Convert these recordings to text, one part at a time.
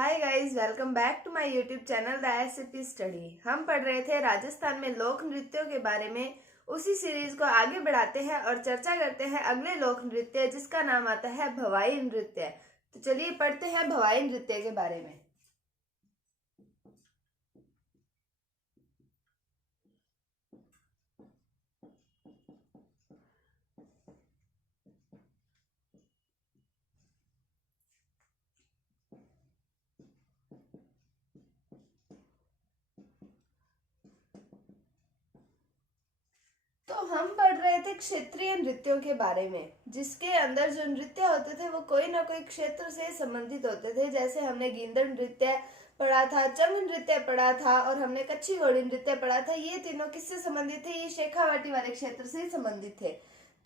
Hi guys, welcome back to my YouTube channel the SCP study. हम पढ़ रहे थे राजस्थान में लोक नृत्यों के बारे में। उसी सीरीज को आगे बढ़ाते हैं और चर्चा करते हैं अगले लोक नृत्य जिसका नाम आता है भवाई नृत्य। तो चलिए पढ़ते हैं भवाई नृत्य के बारे में। तो हम पढ़ रहे थे क्षेत्रीय नृत्यों के बारे में, जिसके अंदर जो नृत्य होते थे वो कोई ना कोई क्षेत्र से संबंधित होते थे। जैसे हमने गींदड़ नृत्य पढ़ा था, चंग नृत्य पढ़ा था और हमने कच्छी घोड़ी नृत्य पढ़ा था। ये तीनों किससे संबंधित थे? ये शेखावाटी वाले क्षेत्र से संबंधित थे।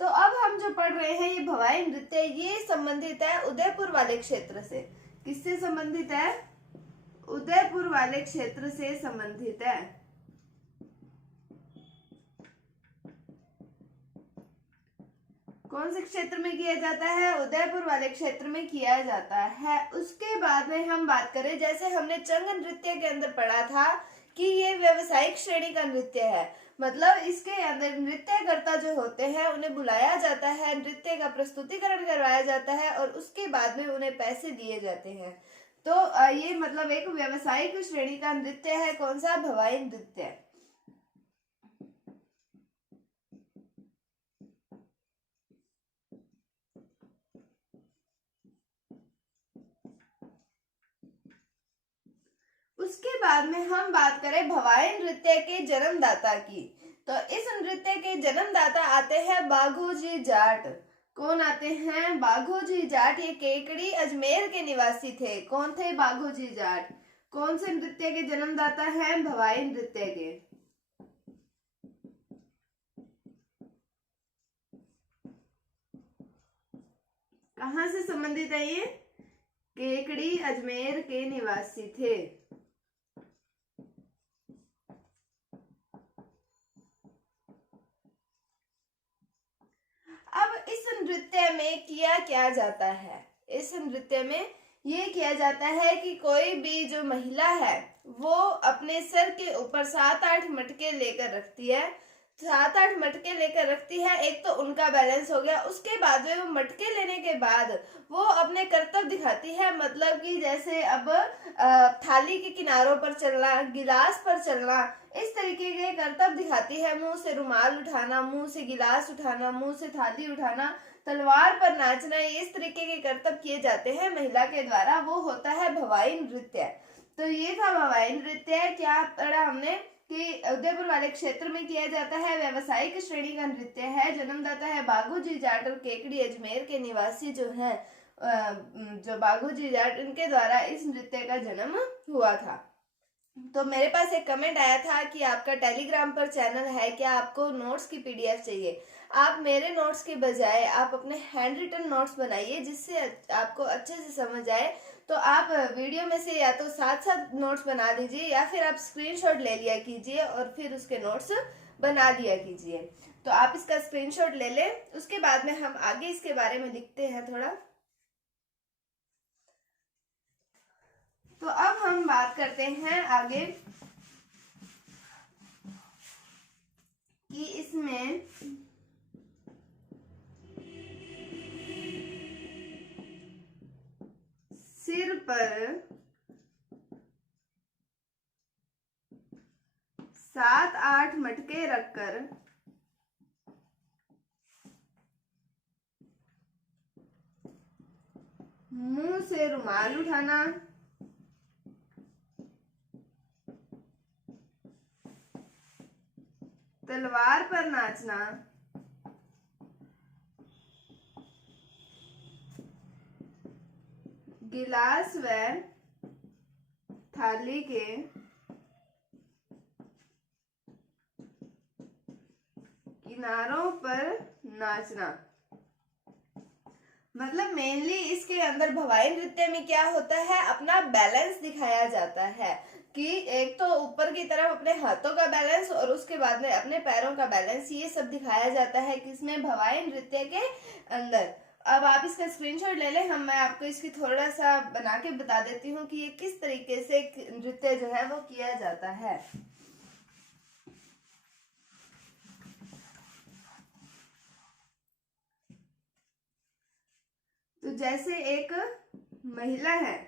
तो अब हम जो पढ़ रहे हैं ये भवाई नृत्य, ये संबंधित है उदयपुर वाले क्षेत्र से। किससे संबंधित है? उदयपुर वाले क्षेत्र से संबंधित है। कौन से क्षेत्र में किया जाता है? उदयपुर वाले क्षेत्र में किया जाता है। उसके बाद में हम बात करें, जैसे हमने चंग नृत्य के अंदर पढ़ा था कि ये व्यावसायिक श्रेणी का नृत्य है। मतलब इसके अंदर नृत्यकर्ता जो होते हैं उन्हें बुलाया जाता है, नृत्य का प्रस्तुतिकरण करवाया जाता है और उसके बाद में उन्हें पैसे दिए जाते हैं। तो ये मतलब एक व्यावसायिक श्रेणी का नृत्य है। कौन सा? भवाई नृत्य। उसके बाद में हम बात करें भवाई नृत्य के जन्मदाता की। तो इस नृत्य के जन्मदाता आते हैं बाघोजी जाट। कौन आते हैं? बाघोजी जाट। ये केकड़ी अजमेर के निवासी थे। कौन थे? बाघोजी जाट। कौन से नृत्य के जन्मदाता हैं? भवाई नृत्य के। कहां से संबंधित है ये? केकड़ी अजमेर के निवासी थे। अब इस नृत्य में किया क्या जाता है? इस नृत्य में ये किया जाता है कि कोई भी जो महिला है वो अपने सर के ऊपर 7-8 मटके लेकर रखती है। 7-8 मटके लेकर रखती है। एक तो उनका बैलेंस हो गया। उसके बाद में वो मटके लेने के बाद वो अपने कर्तव्य दिखाती है। मतलब कि जैसे अब थाली के किनारों पर चलना, गिलास पर चलना, इस तरीके के कर्तव्य दिखाती है। मुंह से रुमाल उठाना, मुंह से गिलास उठाना, मुंह से थाली उठाना, तलवार पर नाचना, इस तरीके के कर्तव्य किए जाते हैं महिला के द्वारा। वो होता है भवाई नृत्य। तो ये था भवाई नृत्य। क्या पढ़ा हमने कि उदयपुर वाले क्षेत्र में किया जाता है, व्यावसायिक श्रेणी का नृत्य है, जन्मदाता है बाघोजी जाट और केकड़ी अजमेर के निवासी जो हैं, जो बाघोजी जाट, इनके द्वारा इस नृत्य का जन्म हुआ था। तो मेरे पास एक कमेंट आया था कि आपका टेलीग्राम पर चैनल है, क्या आपको नोट्स की पीडीएफ चाहिए? आप मेरे नोट्स के बजाय आप अपने हैंड रिटन नोट्स बनाइए, जिससे आपको अच्छे से समझ आए। तो आप वीडियो में से या तो साथ साथ नोट्स बना लीजिए या फिर आप स्क्रीनशॉट ले लिया कीजिए और फिर उसके नोट्स बना दिया कीजिए। तो आप इसका स्क्रीनशॉट ले लें। उसके बाद में हम आगे इसके बारे में लिखते हैं थोड़ा। तो अब हम बात करते हैं आगे कि इसमें सिर पर 7-8 मटके रखकर मुंह से रुमाल उठाना, तलवार पर नाचना, गिलास व थाली के किनारों पर नाचना। मतलब मेनली इसके अंदर भवाई नृत्य में क्या होता है, अपना बैलेंस दिखाया जाता है कि एक तो ऊपर की तरफ अपने हाथों का बैलेंस और उसके बाद में अपने पैरों का बैलेंस, ये सब दिखाया जाता है किसमें? भवाई नृत्य के अंदर। अब आप इसका स्क्रीनशॉट ले लें। मैं आपको इसकी थोड़ा सा बना के बता देती हूँ कि ये किस तरीके से नृत्य जो है वो किया जाता है। तो जैसे एक महिला है,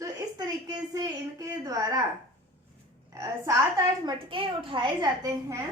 तो इस तरीके से इनके द्वारा 7-8 मटके उठाए जाते हैं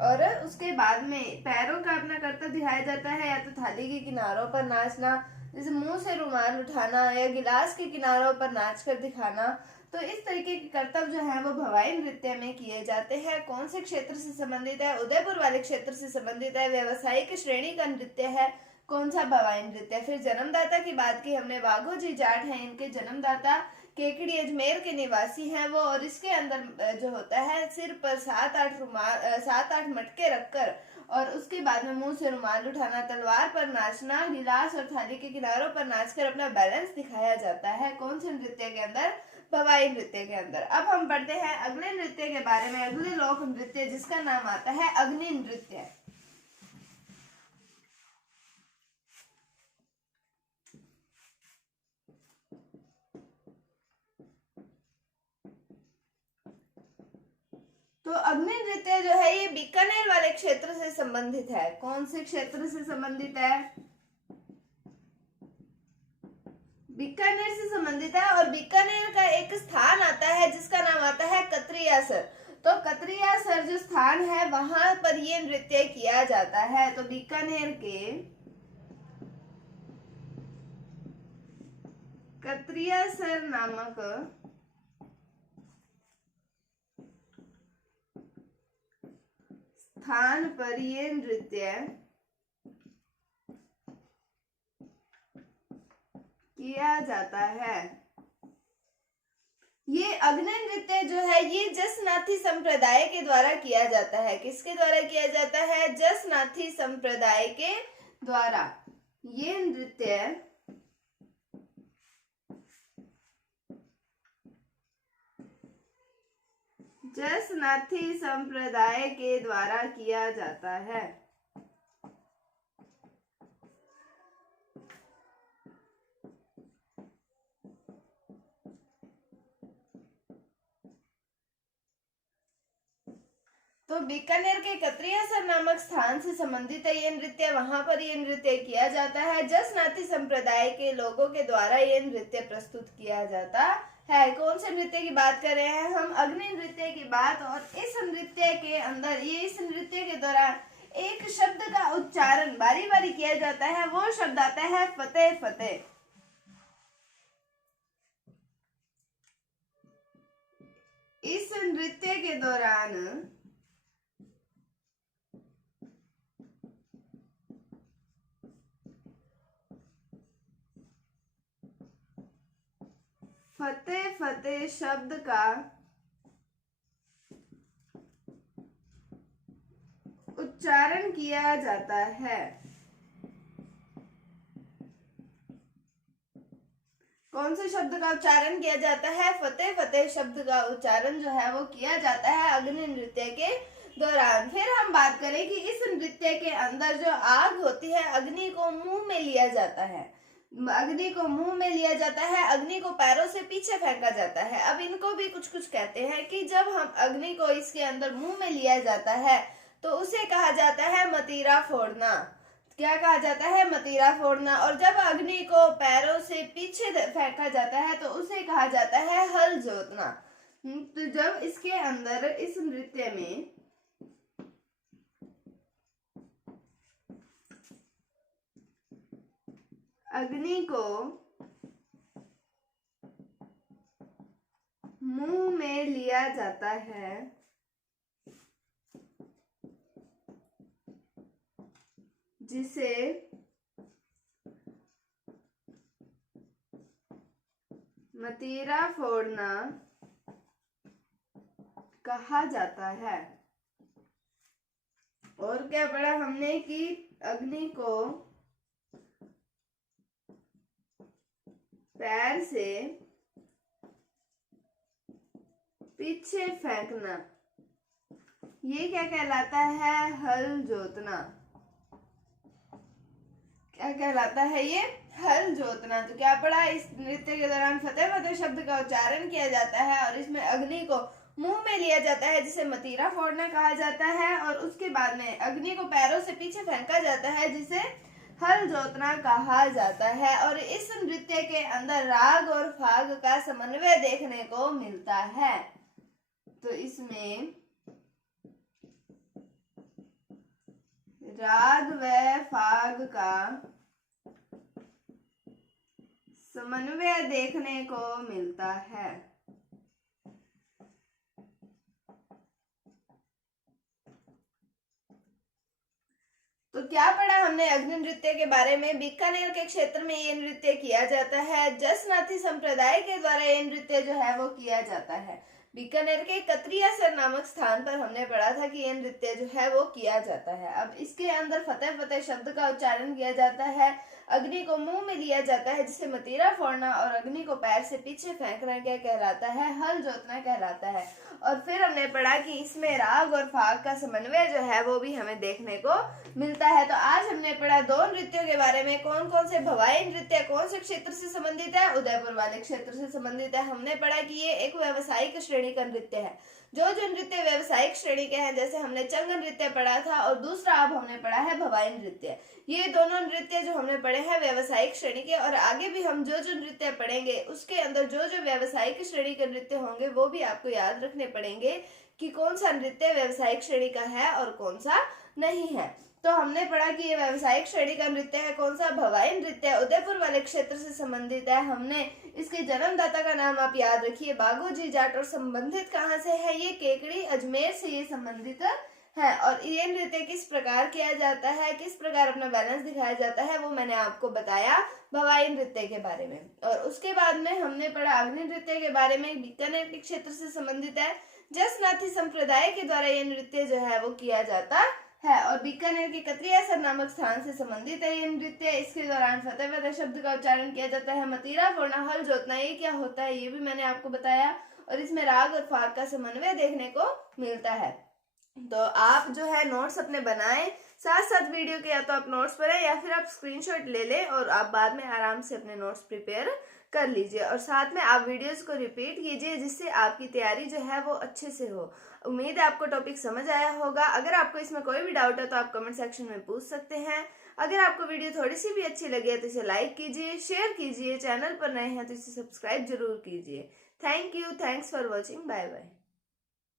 और उसके बाद में पैरों का अपना करतब दिखाया जाता है, या तो थाली के किनारों पर नाचना, जैसे मुंह से रुमाल उठाना या गिलास के किनारों पर नाच कर दिखाना। तो इस तरीके के करतब जो है वो भवाई नृत्य में किए जाते हैं। कौन से क्षेत्र से संबंधित है? उदयपुर वाले क्षेत्र से संबंधित है। व्यवसायिक श्रेणी का नृत्य है। कौन सा? भवाई नृत्य। फिर जन्मदाता की बात की हमने, बाघो जी जाट हैं इनके जन्मदाता, केकड़ी अजमेर के निवासी हैं वो। और इसके अंदर जो होता है सिर पर 7-8 मटके रखकर और उसके बाद में मुंह से रुमाल उठाना, तलवार पर नाचना, गिलास और थाली के किनारों पर नाचकर अपना बैलेंस दिखाया जाता है। कौन से नृत्य के अंदर? भवाई नृत्य के अंदर। अब हम पढ़ते हैं अगले नृत्य के बारे में, अगले लोक नृत्य जिसका नाम आता है अग्नि नृत्य। तो अग्नि नृत्य जो है ये बीकानेर वाले क्षेत्र से संबंधित है। कौन से क्षेत्र से संबंधित है? बीकानेर से संबंधित है। और बीकानेर का एक स्थान आता है जिसका नाम आता है कतरियासर। तो कतरियासर जो स्थान है वहां पर ये नृत्य किया जाता है। तो बीकानेर के कतरियासर नामक स्थान पर ये नृत्य किया जाता है। ये अग्नि नृत्य जो है ये जसनाथी संप्रदाय के द्वारा किया जाता है। किसके द्वारा किया जाता है? जसनाथी संप्रदाय के द्वारा। ये नृत्य जसनाथी संप्रदाय के द्वारा किया जाता है। तो बीकानेर के कतरियासर नामक स्थान से संबंधित है ये नृत्य। वहां पर ये नृत्य किया जाता है। जसनाथी संप्रदाय के लोगों के द्वारा ये नृत्य प्रस्तुत किया जाता है। कौन से नृत्य की बात कर रहे हैं हम? अग्नि नृत्य की बात। और इस नृत्य के अंदर इस नृत्य के दौरान एक शब्द का उच्चारण बारी बारी किया जाता है। वो शब्द आता है फतेह फतेह। इस नृत्य के दौरान फतेह फतेह शब्द का उच्चारण किया जाता है। कौन से शब्द का उच्चारण किया जाता है? फतेह फतेह शब्द का उच्चारण जो है वो किया जाता है अग्नि नृत्य के दौरान। फिर हम बात करें कि इस नृत्य के अंदर जो आग होती है, अग्नि को मुंह में लिया जाता है। अग्नि को मुंह में लिया जाता है, अग्नि को पैरों से पीछे फेंका जाता है। अब इनको भी कुछ कुछ कहते हैं कि जब हम अग्नि को इसके अंदर मुंह में लिया जाता है तो उसे कहा जाता है मतीरा फोड़ना। क्या कहा जाता है? मतीरा फोड़ना। और जब अग्नि को पैरों से पीछे फेंका जाता है तो उसे कहा जाता है हल जोतना। तो जब इसके अंदर इस नृत्य में अग्नि को मुंह में लिया जाता है जिसे मतीरा फोड़ना कहा जाता है। और क्या पढ़ा हमने कि अग्नि को पैर से पीछे फेंकना, ये क्या कहलाता है? हल जोतना। क्या कहलाता है ये? हल जोतना। तो क्या पढ़ा? इस नृत्य के दौरान फतेह फतेह शब्द का उच्चारण किया जाता है और इसमें अग्नि को मुंह में लिया जाता है जिसे मतीरा फोड़ना कहा जाता है, और उसके बाद में अग्नि को पैरों से पीछे फेंका जाता है जिसे हल जोतना कहा जाता है। और इस नृत्य के अंदर राग और फाग का समन्वय देखने को मिलता है। तो इसमें राग व फाग का समन्वय देखने को मिलता है। तो क्या पढ़ा हमने अग्नि नृत्य के बारे में? बीकानेर के क्षेत्र में ये नृत्य किया जाता है। जसनाथी संप्रदाय के द्वारा ये नृत्य जो है वो किया जाता है। बीकानेर के कतरियासर नामक स्थान पर हमने पढ़ा था कि ये नृत्य जो है वो किया जाता है। अब इसके अंदर फतेह फतेह शब्द का उच्चारण किया जाता है, अग्नि को मुंह में लिया जाता है जिसे मतीरा फोड़ना, और अग्नि को पैर से पीछे फेंकना क्या कहलाता है? हल जोतना कहलाता है। और फिर हमने पढ़ा कि इसमें राग और फाग का समन्वय जो है वो भी हमें देखने को मिलता है। तो आज हमने पढ़ा दो नृत्यों के बारे में। कौन कौन से? भवाई नृत्य कौन से क्षेत्र से संबंधित है? उदयपुर वाले क्षेत्र से संबंधित है। हमने पढ़ा कि ये एक व्यावसायिक श्रेणी का नृत्य है। जो नृत्य व्यावसायिक श्रेणी के हैं, जैसे हमने चंग नृत्य पढ़ा था और दूसरा अब हमने पढ़ा है भवाई नृत्य। ये दोनों नृत्य जो हमने पढ़े हैं व्यावसायिक श्रेणी के, और आगे भी हम जो नृत्य पढ़ेंगे उसके अंदर जो व्यावसायिक श्रेणी के नृत्य होंगे वो भी आपको याद रखने पड़ेंगे कि कौन सा नृत्य व्यावसायिक श्रेणी का है और कौन सा नहीं है। तो हमने पढ़ा कि ये व्यावसायिक श्रेणी का नृत्य है। कौन सा? भवाई नृत्य, उदयपुर वाले क्षेत्र से संबंधित है। हमने इसके जन्मदाता का नाम आप याद रखिए, बागोजी जाट, और संबंधित कहाँ से है? ये केकड़ी अजमेर से ये संबंधित है। और ये नृत्य किस प्रकार किया जाता है, किस प्रकार अपना बैलेंस दिखाया जाता है, वो मैंने आपको बताया भवाई नृत्य के बारे में। और उसके बाद में हमने पढ़ा अग्नि नृत्य के बारे में। बीकानेर के क्षेत्र से संबंधित है। जसनाथी संप्रदाय के द्वारा ये नृत्य जो है वो किया जाता है, और बीकानेर के कतरियासर नामक स्थान से संबंधित है ये नृत्य। इसके दौरान फतेह फतेह शब्द का उच्चारण किया जाता है, मतीरा फोड़ना, हल जोतना, ये क्या होता है ये भी मैंने आपको बताया। और इसमें राग और फाग का समन्वय देखने को मिलता है। तो आप जो है नोट्स अपने बनाएं, साथ साथ वीडियो के, या तो आप नोट्स पढ़ें या फिर आप स्क्रीनशॉट ले लें और आप बाद में आराम से अपने नोट्स प्रिपेयर कर लीजिए। और साथ में आप वीडियोस को रिपीट कीजिए जिससे आपकी तैयारी जो है वो अच्छे से हो। उम्मीद है आपको टॉपिक समझ आया होगा। अगर आपको इसमें कोई भी डाउट है तो आप कमेंट सेक्शन में पूछ सकते हैं। अगर आपको वीडियो थोड़ी सी भी अच्छी लगी है तो इसे लाइक कीजिए, शेयर कीजिए, चैनल पर नए हैं तो इसे सब्सक्राइब जरूर कीजिए। Thank you, thanks for watching, bye bye.